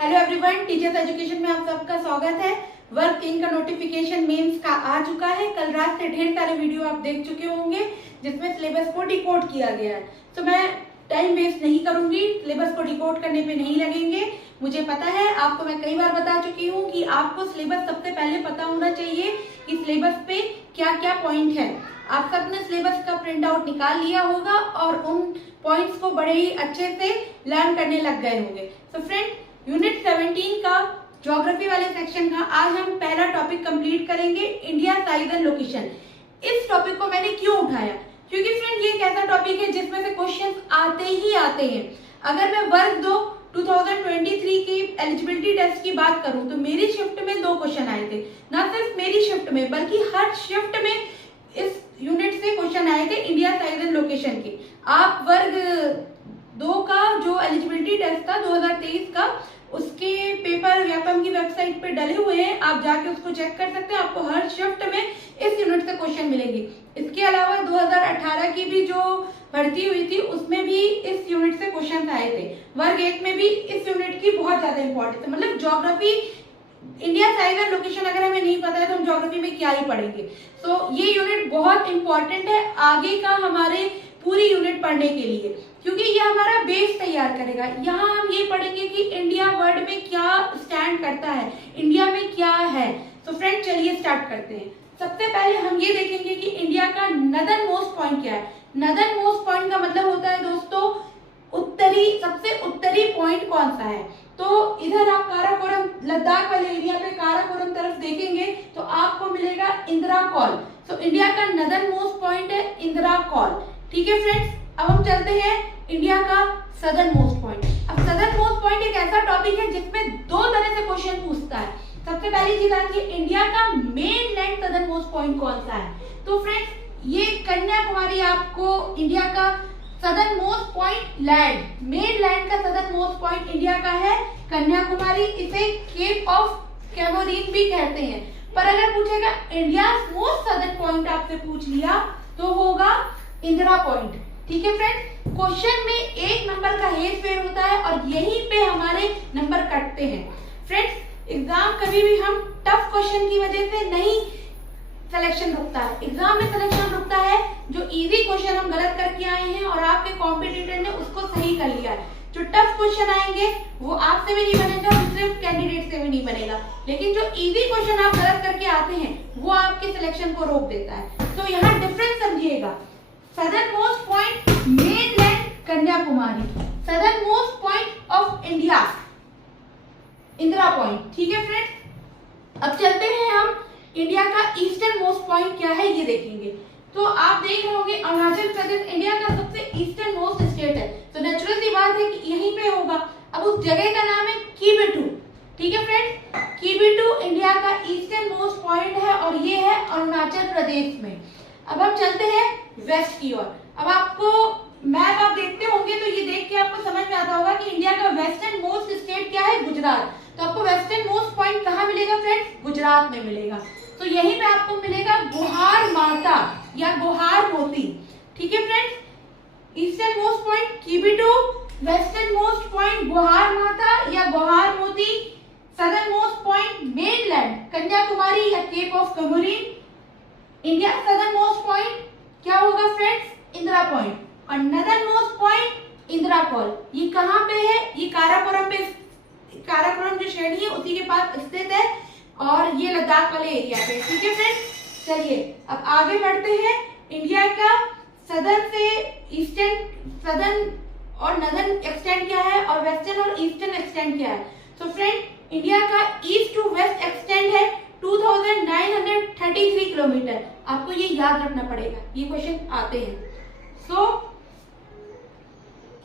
Hello everyone, teachers education में आप सबका स्वागत है। वर्ग 3 का नोटिफिकेशन मेंस का आ चुका है। कल रात से ढेर सारे वीडियो आप देख चुके होंगे जिसमें सिलेबस को डिकोड किया गया है। तो मैं टाइम वेस्ट नहीं करूंगी, सिलेबस को डिकोड करने पे नहीं लगेंगे। मुझे पता है, आपको मैं कई बार बता चुकी हूँ कि आपको सिलेबस सबसे पहले पता होना चाहिए कि सिलेबस पे क्या क्या पॉइंट है। आप सबने सिलेबस का प्रिंट आउट निकाल लिया होगा और उन पॉइंट्स को बड़े ही अच्छे से लर्न करने लग गए होंगे। तो फ्रेंड, यूनिट 17 का ज्योग्राफी वाले सेक्शन का आज हम पहला टॉपिक कंप्लीट करेंगे, इंडिया साइज एंड लोकेशन। इस टॉपिक को मैंने क्यों उठाया, क्योंकि फ्रेंड ये एक ऐसा टॉपिक है जिसमें से क्वेश्चंस आते ही आते हैं। अगर मैं वर्ग 2 2023 की एलिजिबिलिटी टेस्ट की बात करूं तो मेरी शिफ्ट में 2 क्वेश्चन आए थे। न सिर्फ मेरी शिफ्ट में बल्कि हर शिफ्ट में इस यूनिट से क्वेश्चन आए थे इंडिया साइज एंड लोकेशन के। आप वर्ग 2 का जो एलिजिबिलिटी टेस्ट था 2023 का, उसके पेपर व्यापम की वेबसाइट पे डले हुए हैं, आप जाके उसको चेक कर सकते हैं। आपको हर शिफ्ट में इस यूनिट से क्वेश्चन मिलेंगे। इसके अलावा 2018 की भी जो भर्ती हुई थी उसमें भी इस यूनिट से क्वेश्चन आए थे। वर्ग 1 में भी इस यूनिट की बहुत ज्यादा इंपॉर्टेंस है। मतलब geography, India size and location अगर हमें नहीं पता है तो हम ज्योग्राफी में क्या ही पढ़ेंगे। तो ये यूनिट बहुत इंपॉर्टेंट है आगे का हमारे पूरी यूनिट पढ़ने के लिए, क्योंकि ये हमारा बेस तैयार करेगा। यहाँ हम ये पढ़ेंगे कि इंडिया वर्ल्ड में क्या स्टैंड करता है, इंडिया में क्या है। तो फ्रेंड चलिए स्टार्ट करते हैं। सबसे पहले हम ये देखेंगे कि इंडिया का नदर्न मोस्ट पॉइंट क्या है। नदर्न मोस्ट पॉइंट का मतलब होता है दोस्तों उत्तरी, सबसे उत्तरी पॉइंट कौन सा है। तो इधर आप काराकोरम, लद्दाख वाले एरिया पे काराकोरम तरफ देखेंगे तो आपको मिलेगा इंदिरा कॉल। तो इंडिया का नदर्न मोस्ट पॉइंट है इंदिरा कॉल। ठीक है फ्रेंड्स, अब हम चलते हैं इंडिया का सदर्न मोस्ट पॉइंट। अब सदर्न मोस्ट पॉइंट एक ऐसा टॉपिक है जिसमें 2 तरह से क्वेश्चन पूछता है। सबसे पहली चीज आती है इंडिया का main land southern most point कौन सा है। तो फ्रेंड्स, ये कन्याकुमारी आपको इंडिया का southern most point land, main land का सदर्न मोस्ट पॉइंट इंडिया का है कन्याकुमारी। इसे केप ऑफ कैमोरीन भी कहते हैं। पर अगर पूछेगा इंडिया मोस्ट सदर्न पॉइंट आपसे पूछ लिया तो होगा इंदिरा पॉइंट। ठीक है फ्रेंड्स, क्वेश्चन में 1 नंबर का हेर फेर होता है और यहीं पे हमारे नंबर कटते हैं। फ्रेंड्स, एग्जाम कभी भी हम टफ क्वेश्चन की वजह से नहीं सिलेक्शन रुकता है। एग्जाम में सिलेक्शन रुकता है जो इजी क्वेश्चन हम गलत करके आए हैं और आपके कॉम्पिटिटर ने उसको सही कर लिया है। जो टफ क्वेश्चन आएंगे वो आपसे भी नहीं बनेगा, दूसरे कैंडिडेट से भी नहीं बनेगा, लेकिन जो इजी क्वेश्चन आप गलत करके आते हैं वो आपके सिलेक्शन को रोक देता है। तो यहाँ डिफरेंस समझिएगा। Southern most point main land Kanyakumari, southern most point of India Indira point. ठीक है फ्रेंड्स, अब चलते हैं हम इंडिया का ईस्टर्न मोस्ट पॉइंट क्या है ये देखेंगे। तो आप देख रहे होंगे अरुणाचल प्रदेश इंडिया का सबसे ईस्टर्न मोस्ट स्टेट है, तो नेचुरल सी बात है कि यहीं पे होगा। अब उस जगह का नाम है कीबेटू। ठीक है फ्रेंड्स, कीबेटू इंडिया का ईस्टर्न मोस्ट पॉइंट है और ये है अरुणाचल प्रदेश में। अब हम चलते हैं वेस्ट की ओर। अब आपको मैप आप देखते होंगे तो ये देख के आपको समझ में आता होगा कि इंडिया का वेस्टर्न मोस्ट स्टेट क्या है, गुजरात। तो आपको वेस्टर्न मोस्ट पॉइंट कहाँ मिलेगा फ्रेंड्स, गुजरात में मिलेगा। तो यहीं पे आपको मिलेगा गुहार माता या गुहार मोती। ठीक है friends, eastern most point Kibithu, western most point Guhar Mata या Guhar Moti, southern most point mainland Kanyakumari या cape of Comorin. India southern most point क्या होगा फ्रेंड्स, इंदिरा पॉइंट, और northern most point Indira col. ये कहाँ पे है, ये काराकोरम पे, काराकोरम जो श्रेणी है उसी के पास स्थित है और ये लद्दाख वाले एरिया पे। ठीक है फ्रेंड्स, चलिए अब आगे बढ़ते हैं। इंडिया का सदर्न से ईस्टर्न, सदर्न और नदर्न एक्सटेंड क्या है और वेस्टर्न और ईस्टर्न एक्सटेंड क्या है। तो फ्रेंड, इंडिया का ईस्ट टू वेस्ट एक्सटेंड है 2933 किलोमीटर। आपको ये याद रखना पड़ेगा, ये क्वेश्चन आते हैं। सो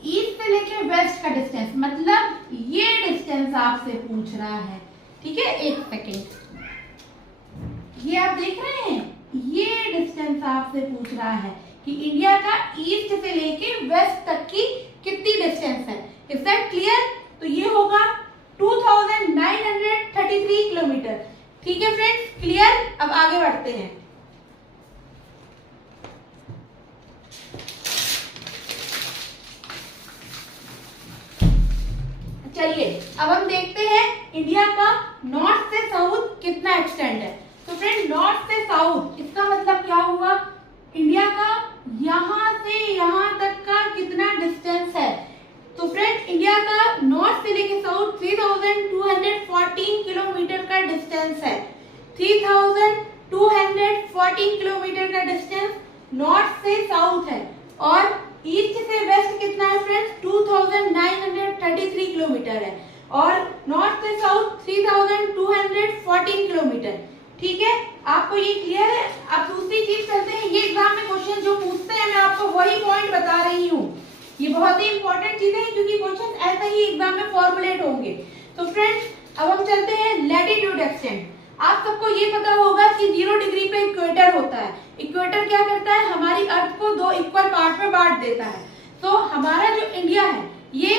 ईस्ट से लेके वेस्ट का डिस्टेंस, मतलब ये डिस्टेंस आपसे पूछ रहा है। ठीक है, 1 सेकेंड, ये आप देख रहे हैं, ये डिस्टेंस आपसे पूछ रहा है कि इंडिया का ईस्ट से लेके वेस्ट तक की कितनी डिस्टेंस है। Is that clear? तो ये होगा 2933 किलोमीटर। ठीक है फ्रेंड्स, क्लियर? अब आगे बढ़ते हैं। चलिए अब हम देखते हैं इंडिया का नॉर्थ से साउथ कितना एक्सटेंड है। तो फ्रेंड नॉर्थ से साउथ इसका मतलब क्या हुआ, इंडिया का यहाँ से यहाँ तक का कितना डिस्टेंस है। तो फ्रेंड इंडिया का नॉर्थ से लेके साउथ 3214 किलोमीटर का डिस्टेंस है। 3214 किलोमीटर का डिस्टेंस नॉर्थ से साउथ है और ईस्ट से वेस्ट कितना है फ्रेंड्स 2933 किलोमीटर है और नॉर्थ से साउथ 3214 किलोमीटर। ठीक है, आपको ये क्लियर है। अब दूसरी चीज करते हैं, ये एग्जाम में क्वेश्चन जो पूछते हैं मैं आपको वही पॉइंट बता रही हूँ। ये बहुत ही इंपॉर्टेंट चीज है क्योंकि क्वेश्चन ऐसे ही एग्जाम में फॉर्मुलेट होंगे। तो फ्रेंड्स अब हम चलते हैं लैटिट्यूड एक्सटेंट। आप सबको ये पता होगा कि 0 डिग्री पे इक्वेटर होता है। इक्वेटर क्या करता है, हमारी अर्थ को 2 इक्वल पार्ट में बांट देता है। तो हमारा जो इंडिया है ये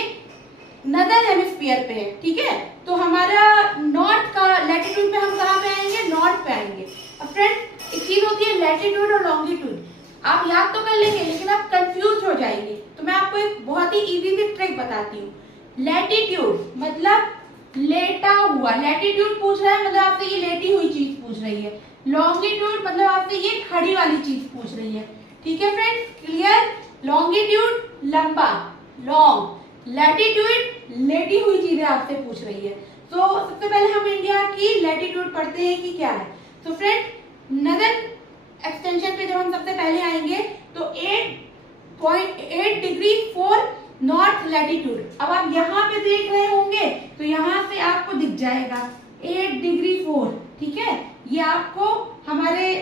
नदर्न हेमिस्फीयर पे है। ठीक है, तो हमारा नॉर्थ का लैटिट्यूड पे हम कहाँ पे आएंगे, नॉर्थ पे आएंगे। अब फ्रेंड्स एक चीज होती है लैटिट्यूड और लॉन्गिट्यूड, आप याद तो कर लेंगे लेकिन आप कंफ्यूज हो जाएंगे। तो मैं आपको एक बहुत ही इजी सी ट्रिक बताती हूँ। लैटिट्यूड मतलब लेटा हुआ, लैटिट्यूड पूछ रहा है मतलब आपसे ये लेटी हुई चीज पूछ रही है। लॉन्गिट्यूड मतलब आपसे ये खड़ी वाली चीज पूछ रही है। ठीक है फ्रेंड्स, क्लियर। लॉन्गिट्यूड लंबा, लॉन्ग, लैटिट्यूड लेटी हुई चीजें आपसे पूछ रही है। तो सबसे पहले हम इंडिया की लैटिट्यूड पढ़ते हैं कि क्या है। तो फ्रेंड नदर्न एक्सटेंशन पे जब हम सबसे पहले आएंगे तो 8.8 डिग्री 4 नॉर्थ लैटिट्यूड। अब आप यहाँ पे देख रहे होंगे तो यहाँ से आपको दिख जाएगा 8 डिग्री 4। ठीक है, ये आपको हमारे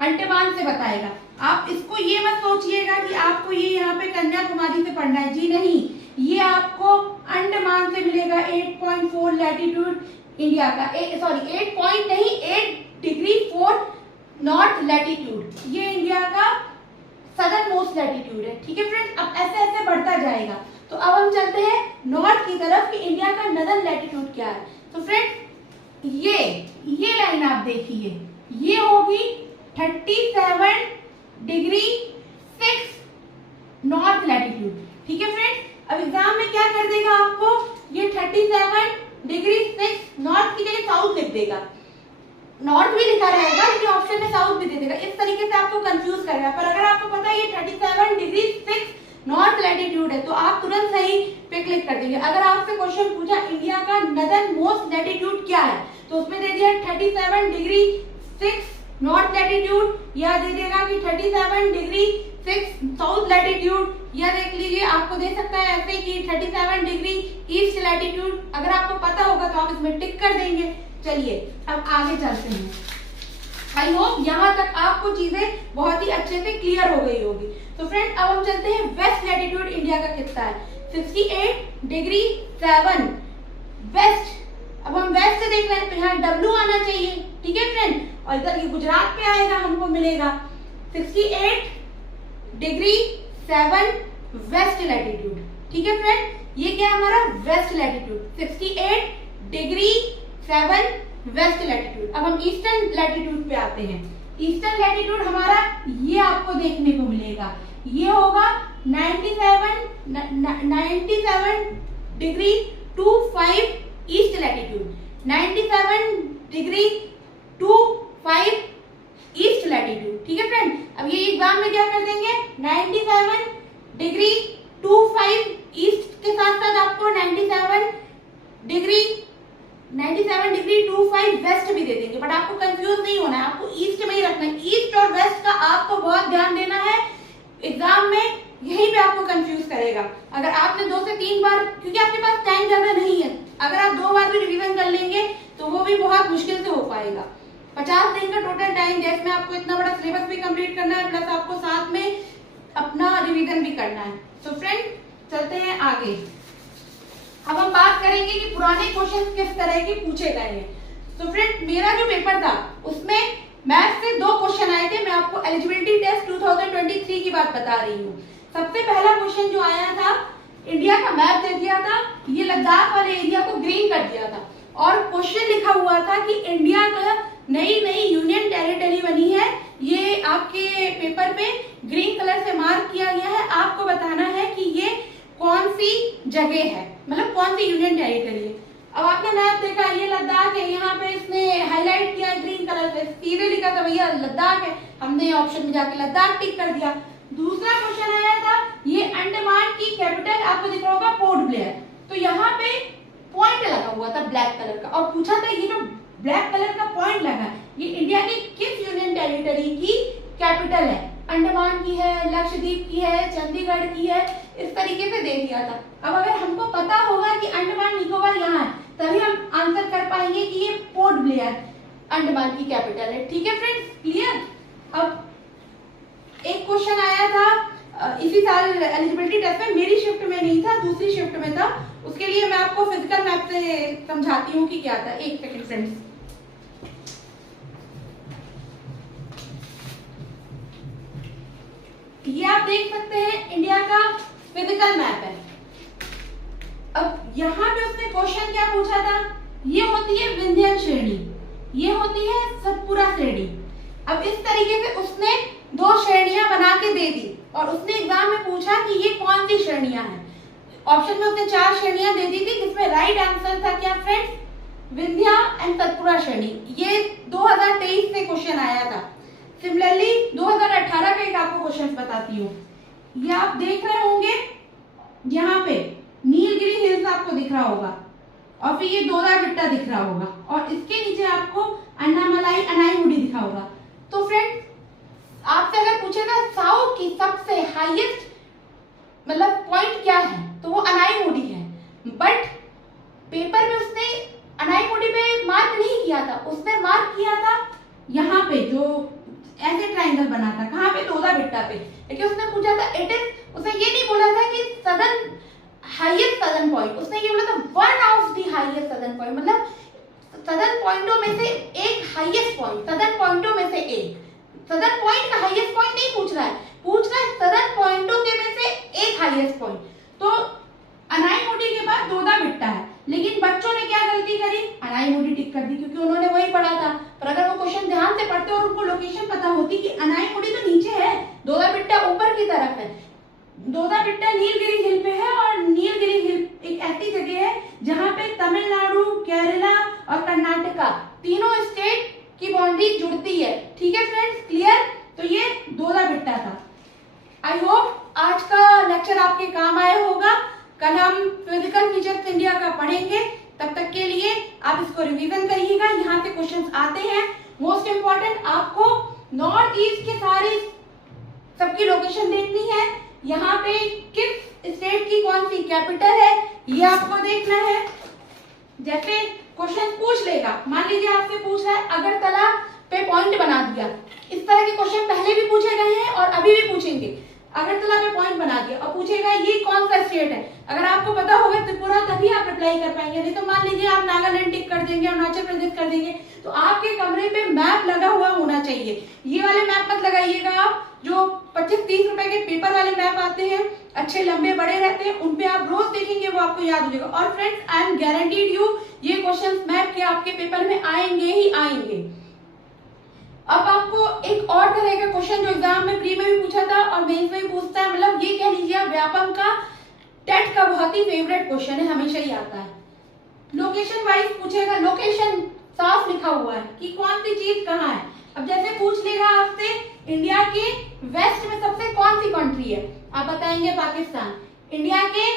अंडमान से बताएगा। आप इसको ये मत सोचिएगा कि आपको ये यहाँ पे कन्याकुमारी से पढ़ना है, जी नहीं, ये आपको अंडमान से मिलेगा। 8.4 लैटिट्यूड इंडिया का, सॉरी 8 पॉइंट नहीं 8 डिग्री 4 नॉर्थ लैटिट्यूड, ये इंडिया का सदर्न मोस्ट लैटिट्यूड है। ठीक है फ्रेंड्स, अब ऐसे ऐसे बढ़ता जाएगा। तो अब हम चलते हैं नॉर्थ की तरफ कि इंडिया का नदर्न लैटिट्यूड क्या है। तो फ्रेंड्स ये लाइन आप देखिए, ये होगी 37 डिग्री 6 नॉर्थ लैटिट्यूड। ठीक है फ्रेंड्स, अब एग्जाम में क्या कर देगा आपको, ये 37 डिग्री 6 नॉर्थ की जगह साउथ लिख देगा। नॉर्थ भी लिखा रहेगा लेकिन ऑप्शन में साउथ भी दे देगा, इस तरीके से आपको कंफ्यूज करेगा। पर अगर आपको पता है ये 37 डिग्री 6 नॉर्थ लैटिट्यूड है तो आप तुरंत सही पे क्लिक कर देंगे। अगर आपसे क्वेश्चन पूछा इंडिया का नदर्न मोस्ट लैटिट्यूड क्या है तो उसमें दे दिया 37 डिग्री 6 नॉर्थ लैटिट्यूड, या दे देगा कि 37 डिग्री 6 साउथ लैटिट्यूड, या देख लीजिए आपको दे सकता है ऐसे कि 37 डिग्री ईस्ट लैटिट्यूड। अगर आपको पता होगा तो आप इसमें टिक कर देंगे। चलिए अब आगे चलते हैं। आई होप यहाँ तक आपको चीजें बहुत ही अच्छे से क्लियर हो गई होगी। तो फ्रेंड अब हम चलते हैं वेस्ट लैटिट्यूड इंडिया का कितना है, 68 डिग्री 7 वेस्ट। अब हम वेस्ट से देख रहे हैं तो यहाँ W आना चाहिए। ठीक है फ्रेंड, और इधर ये गुजरात पे आएगा, हमको मिलेगा 68 डिग्री 7 वेस्ट लैटिट्यूड। ठीक है फ्रेंड, ये क्या है हमारा west latitude, 68 degree 7 west latitude. अब हम ईस्टर्न लैटिट्यूड पे आते हैं। ईस्टर्न लैटिट्यूड हमारा ये आपको देखने को मिलेगा, ये होगा 97 degree 25 east latitude, 97 degree 25 east latitude. ठीक है फ्रेंड, अब ये एग्जाम में क्या कर देंगे, 97 डिग्री 25 ईस्ट के साथ साथ आपको 97 डिग्री 25 वेस्ट भी दे देंगे। बट आपको कंफ्यूज नहीं होना है, आपको ईस्ट में ही रखना है। ईस्ट और वेस्ट का आपको बहुत ध्यान देना है, एग्जाम में यहीं पे आपको कंफ्यूज करेगा। अगर आपने 2 से 3 बार, क्योंकि आपके पास टाइम ज्यादा नहीं है, अगर आप 2 बार भी रिवीजन कर लेंगे तो वो भी बहुत मुश्किल से हो पाएगा। 50 दिन का टोटल टाइम, जिसमें आपको इतना बड़ा सिलेबस भी कंप्लीट करना है प्लस आपको साथ में अपना रिवीजन भी करना है। तो फ्रेंड चलते हैं आगे। अब हम बात करेंगे कि पुराने क्वेश्चन किस तरह के पूछे गए हैं। तो फ्रेंड मेरा जो पेपर था उसमें मैथ से 2 क्वेश्चन आए थे। मैं आपको एलिजिबिलिटी टेस्ट 2023 की बात बता रही हूँ। सबसे पहला क्वेश्चन जो आया था, इंडिया का मैप दे दिया था, ये लद्दाख वाले एरिया को ग्रीन कर दिया था और क्वेश्चन लिखा हुआ था कि इंडिया का नई यूनियन टेरिटरी बनी है, ये आपके पेपर पे ग्रीन कलर से मार्क किया गया है। आपको बताना है कि ये कौन सी जगह है। मतलब कौन सी यूनियन टेरिटरी है। अब आपने मैप देखा, ये लद्दाख है, यहाँ पे इसने हाईलाइट किया ग्रीन कलर से, सीधे लिखा था भैया लद्दाख है, हमने ऑप्शन में जाके लद्दाख टिक कर दिया। दूसरा क्वेश्चन आया था, ये अंडमान की कैपिटल आपको दिख रहा होगा पोर्ट ब्लेयर, तो यहाँ पे पॉइंट लगा हुआ था ब्लैक कलर का, और पूछा था ये जो ब्लैक कलर का पॉइंट लगा है ये इंडिया की किस यूनियन टेरिटरी की कैपिटल है, अंडमान की है, लक्षद्वीप की है, चंडीगढ़ की है, इस तरीके से दे दिया था। अब अगर हमको पता होगा कि अंडमान निकोबार यहाँ है, तभी हम आंसर कर पाएंगे कि ये पोर्ट ब्लेयर अंडमान की कैपिटल है। ठीक है फ्रेंड्स, क्लियर। अब एक क्वेश्चन आया था इसी साल एलिजिबिलिटी टेस्ट में, मेरी शिफ्ट में नहीं था, दूसरी शिफ्ट में था, उसके लिए मैं आपको फिजिकल मैप से समझाती हूँ कि क्या था। एक सेकंड फ्रेंड्स, ये आप देख सकते हैं इंडिया का फिजिकल मैप है। अब यहाँ पे उसने क्वेश्चन क्या पूछा था, ये होती है विंध्यन श्रेणी, ये होती है सतपुरा श्रेणी। अब इस तरीके से उसने दो श्रेणियां बना के दे दी और उसने एग्जाम में पूछा कि ये कौन सी श्रेणियां हैं। ऑप्शन में उसने 4 श्रेणियां दे दी थी, जिसमें राइट आंसर था क्या फ्रेंड्स, विंध्या एंड सतपुरा श्रेणी। ये 2023 से क्वेश्चन आया था। सिमिलरली 2018 का एक आपको क्वेश्चन बताती हूँ। ये आप देख रहे होंगे, यहाँ पे नीलगिरी हिल्स आपको दिख रहा होगा और फिर ये दोदाबेट्टा दिख रहा होगा और इसके नीचे आपको अन्नामलाई अनाईमुडी दिखा होगा। तो फ्रेंड्स आपसे अगर पूछेगा साउथ की सबसे हाईएस्ट मतलब पॉइंट क्या है, तो वो अनाईमुडी है। बट पेपर में उसने अनाईमुडी पे मार्क नहीं किया था, उसने मार्क किया था यहाँ पे जो ऐसे ट्रायंगल बना था, कहाँ पे, दोदाबेट्टा पे। लेकिन उसने पूछा था इट इज, उसने ये नहीं बोला था कि सदर्न हाईएस्ट सदर्न पॉइंट, उसने ये बोला था one of the highest southern point, मतलब सदर्न पॉइंटों में से एक हाईएस्ट पॉइंट, सदर्न पॉइंटों में से एक। सदर्न पॉइंट का हाईएस्ट पॉइंट नहीं पूछ रहा है, पूछ रहा है सदर्न पॉइंटों के में से एक हाईएस्ट पॉइंट। तो अनाईमुडी के बाद दोदाबेट्टा है, लेकिन बच्चों ने क्या गलती करी, अनाईमुडी टिक कर दी क्योंकि उन्होंने वही पढ़ा था। पर अगर वो क्वेश्चन ध्यान से पढ़ते और उनको लोकेशन पता होती कि अनाईमुडी तो नीचे है, दोदाबेट्टा ऊपर की तरफ है, दोदाबेट्टा नीलगिरी हिल पे है और नीलगिरी हिल एक ऐसी जगह है जहाँ पे तमिलनाडु, केरला और कर्नाटका तीनों स्टेट की बाउंड्री जुड़ती है। ठीक है फ्रेंड्स, क्लियर। तो ये दोदाबेट्टा था। आई होप आज का लेक्चर आपके काम आया होगा। कल हम फिजिकल फीचर्स इंडिया का पढ़ेंगे, तब तक के लिए आप इसको रिवीजन करिएगा। यहाँ से क्वेश्चंस आते हैं। मोस्ट इम्पोर्टेंट आपको नॉर्थ ईस्ट के सारे सबकी लोकेशन देखनी है, यहाँ पे किस स्टेट की कौन सी कैपिटल है ये आपको देखना है। जैसे क्वेश्चन पूछ लेगा, मान लीजिए आपसे पूछ रहा है अगरतला पे पॉइंट बना दिया, इस तरह के क्वेश्चन पहले भी पूछे गए हैं और अभी भी पूछेंगे। अगरतला पे पॉइंट बना दिया और पूछेगा ये कौन सा स्टेट है, अगर आपको पता होगा त्रिपुरा तभी आप रिप्लाई कर पाएंगे, नहीं तो मान लीजिए आप नागालैंड टिक कर देंगे, अरुणाचल प्रदेश कर देंगे। तो आपके कमरे पे मैप लगा हुआ होना चाहिए। ये वाले मैप मत लगाइएगा आप, जो 25-30 रुपए के पेपर वाले मैप आते हैं, अच्छे लंबे बड़े रहते हैं, उनपे आप रोज देखेंगे, वो आपको याद हो जाएगा। और friends I am guaranteed you, ये क्वेश्चन मैप के आपके पेपर में आएंगे ही आएंगे। अब आपको एक और तरह का क्वेश्चन जो एग्जाम में प्री में भी पूछा था और मेंस में भी पूछता है, मतलब ये कह लीजिए व्यापम का टेट का बहुत ही फेवरेट क्वेश्चन है, हमेशा ही आता है। लोकेशन वाइज पूछेगा, लोकेशन साफ लिखा हुआ है कि कौन सी चीज कहाँ है। अब जैसे पूछ लेगा आपसे इंडिया के वेस्ट में सबसे कौन सी कंट्री है, आप बताएंगे पाकिस्तान। इंडिया के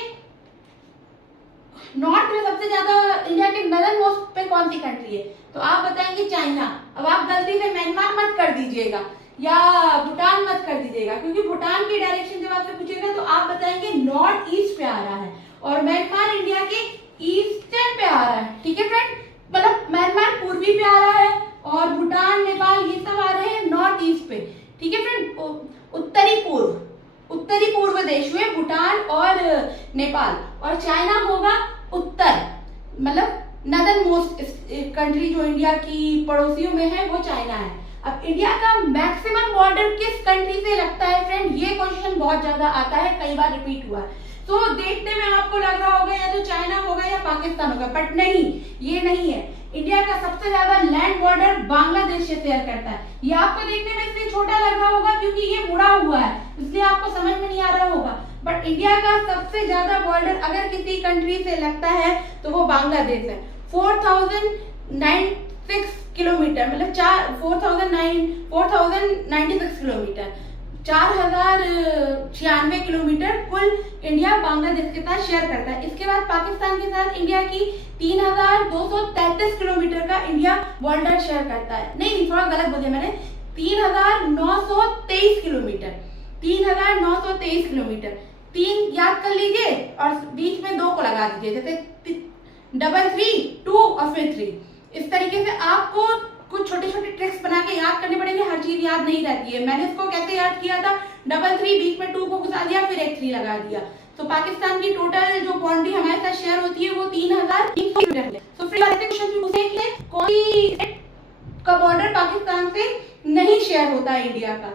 नॉर्थ में सबसे ज्यादा, इंडिया के नॉर्दर्न मोस्ट पे कौन सी कंट्री है, तो आप बताएंगे चाइना। अब आप गलती से म्यांमार मत कर दीजिएगा या भूटान मत कर दीजिएगा, क्योंकि भूटान की डायरेक्शन जब आपसे पूछेगा तो आप बताएंगे नॉर्थ ईस्ट पे आ रहा है और म्यांमार इंडिया के ईस्टर्न पे आ रहा है। ठीक है फ्रेंड, मतलब म्यांमार पूर्वी पे आ रहा है और भूटान, नेपाल ये सब आ रहे हैं नॉर्थ ईस्ट पे। ठीक है फ्रेंड, उत्तरी पूर्व देश हुए भूटान और नेपाल, और चाइना होगा उत्तर, मतलब नॉर्दर्न मोस्ट कंट्री जो इंडिया की पड़ोसियों में है वो चाइना है। अब इंडिया का मैक्सिमम बॉर्डर किस कंट्री से लगता है फ्रेंड, ये क्वेश्चन बहुत ज्यादा आता है, कई बार रिपीट हुआ है। तो देखने में आपको लग रहा होगा या तो चाइना होगा या पाकिस्तान होगा, बट नहीं, ये नहीं है। इंडिया का सबसे ज्यादा लैंड बॉर्डर बांग्लादेश से शेयर करता है। ये आपको देखने में इसलिए छोटा लग रहा होगा क्योंकि ये मुड़ा हुआ है, इसलिए आपको समझ में नहीं आ रहा होगा। बट इंडिया का सबसे ज्यादा बॉर्डर अगर किसी कंट्री से लगता है तो वो बांग्लादेश है। 4096 किलोमीटर, मतलब 4096 किलोमीटर, 4096 किलोमीटर कुल इंडिया बांग्लादेश के साथ शेयर करता है। इसके बाद पाकिस्तान के साथ इंडिया की 3233 किलोमीटर का इंडिया बॉर्डर शेयर करता है। नहीं, थोड़ा गलत बोल दिया मैंने, 3923 किलोमीटर, 3923 किलोमीटर। 3 याद कर लीजिए और बीच में 2 को लगा दीजिए, जैसे 3 और फिर 3। इस तरीके से आपको कुछ छोटे छोटे ट्रिक्स बना के याद करने पड़ेंगे, हर चीज याद नहीं रहती है। मैंने इसको कैसे याद किया था, 3 बीच में 2 को घुसा दिया, फिर एक 3 लगा दिया। तो पाकिस्तान की टोटल जो बाउंड्री हमारे साथ शेयर होती है वो 3000 किलोमीटर है। तो फिर क्वेश्चन पूछेंगे कौन सी का बॉर्डर पाकिस्तान से नहीं शेयर होता है इंडिया का।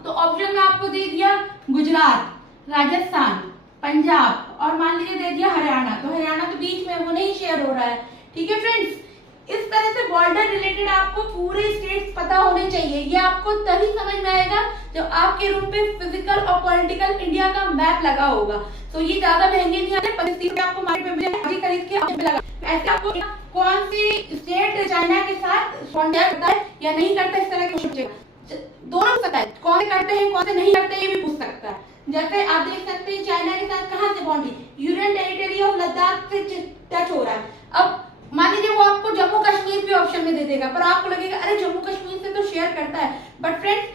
तो ऑप्शन में आपको दे दिया गुजरात, राजस्थान, पंजाब और मान लीजिए दे दिया हरियाणा। तो हरियाणा तो बीच में, वो नहीं शेयर हो रहा है। ठीक है फ्रेंड्स, इस तरह से बॉर्डर रिलेटेड आपको पूरे स्टेट्स पता होने चाहिए। ये आपको तभी समझ में आएगा जब आपके रूम पे फिजिकल और पॉलिटिकल इंडिया का मैप लगा होगा। तो ये ज्यादा महंगे नहीं आते, 25 रुपए आपको मार्केट में मिलेगा, खरीद के लगा। ऐसे आपको कौन सी स्टेट चाइना के साथ कॉन्टैक्ट करता है या नहीं करता, इस तरह के क्वेश्चन दोनों सकता है, कौन से करते हैं कौन से नहीं करते ये भी पूछ सकता है। जैसे आप देख सकते हैं चाइना के साथ कहां से boundary, union territory of Ladakh से टच हो रहा है। अब मान लीजिए वो आपको जम्मू कश्मीर भी ऑप्शन में दे देगा, पर आपको लगेगा अरे जम्मू कश्मीर से तो शेयर करता है। बट फ्रेंड्स,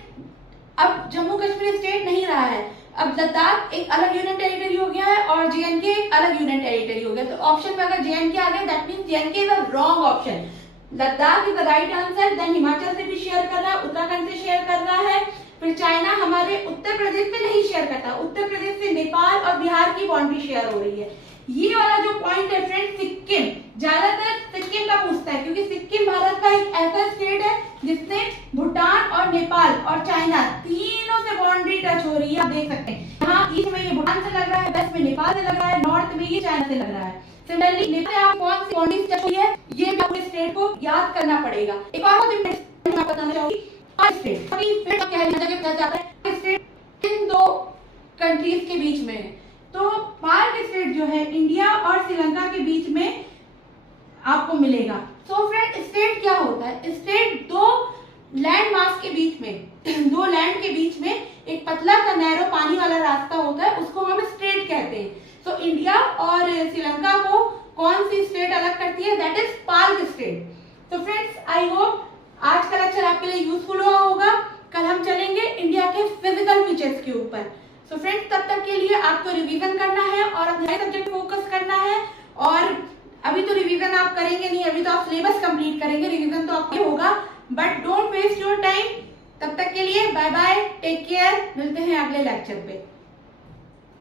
अब जम्मू कश्मीर स्टेट नहीं रहा है, अब लद्दाख एक अलग यूनियन टेरिटरी हो गया है और जेएनके एक अलग यूनियन टेरिटरी हो गया। तो ऑप्शन में अगर जेएनके आ गया, that means JNK is a wrong option. Ladakh is the right answer. Then Himachal से भी शेयर कर रहा है, उत्तराखंड से शेयर कर रहा है। फिर चाइना हमारे उत्तर प्रदेश से नहीं शेयर करता, उत्तर प्रदेश से नेपाल और बिहार की बाउंड्री शेयर हो रही है। ये वाला जो पॉइंट है फ्रेंड, सिक्किम, ज्यादातर सिक्किम का पूछता है क्योंकि सिक्किम भारत का एक ऐसा स्टेट है जिसने भूटान और नेपाल और चाइना तीनों से बाउंड्री टच हो रही है। आप देख सकते हैं यहाँ ईस्ट में ये भूटान से लग रहा है, वेस्ट में नेपाल से लग रहा है, नॉर्थ में ये चाइना से लग रहा है। सिमिलरली नेपाल से आप कौन सी बाउंड्री टच हुई है ये भी आपको स्टेट को याद करना पड़ेगा। एक और बहुत इंपॉर्टेंट मैं बताना चाहूंगी, स्टेट अभी फिर कह जगह पता जाता है स्टेट इन 2 कंट्रीज के बीच में है। तो पार्क स्टेट जो है इंडिया और श्रीलंका के बीच में आपको मिलेगा। तो फ्रेंड स्टेट क्या होता है, स्टेट 2 लैंड मास के बीच में, 2 लैंड के बीच में एक पतला सा नैरो पानी वाला रास्ता होता है, उसको हम स्टेट कहते हैं। तो इंडिया और श्रीलंका को कौन सी स्टेट अलग करती है, दैट इज पार्क स्टेट। तो फ्रेंड्स, आई होप आज का लेक्चर आपके लिए यूजफुल हुआ होगा। कल हम चलेंगे इंडिया के फिजिकल फीचर्स के ऊपर। सो फ्रेंड्स, तब तक के लिए आपको रिवीजन करना है और अपने सब्जेक्ट फोकस करना है। और अभी तो रिवीजन आप करेंगे नहीं, अभी तो आप सिलेबस कंप्लीट करेंगे, रिवीजन तो आपके होगा, but don't waste your time. तब तक के लिए बाय बाय, टेक केयर, मिलते हैं अगले लेक्चर पे।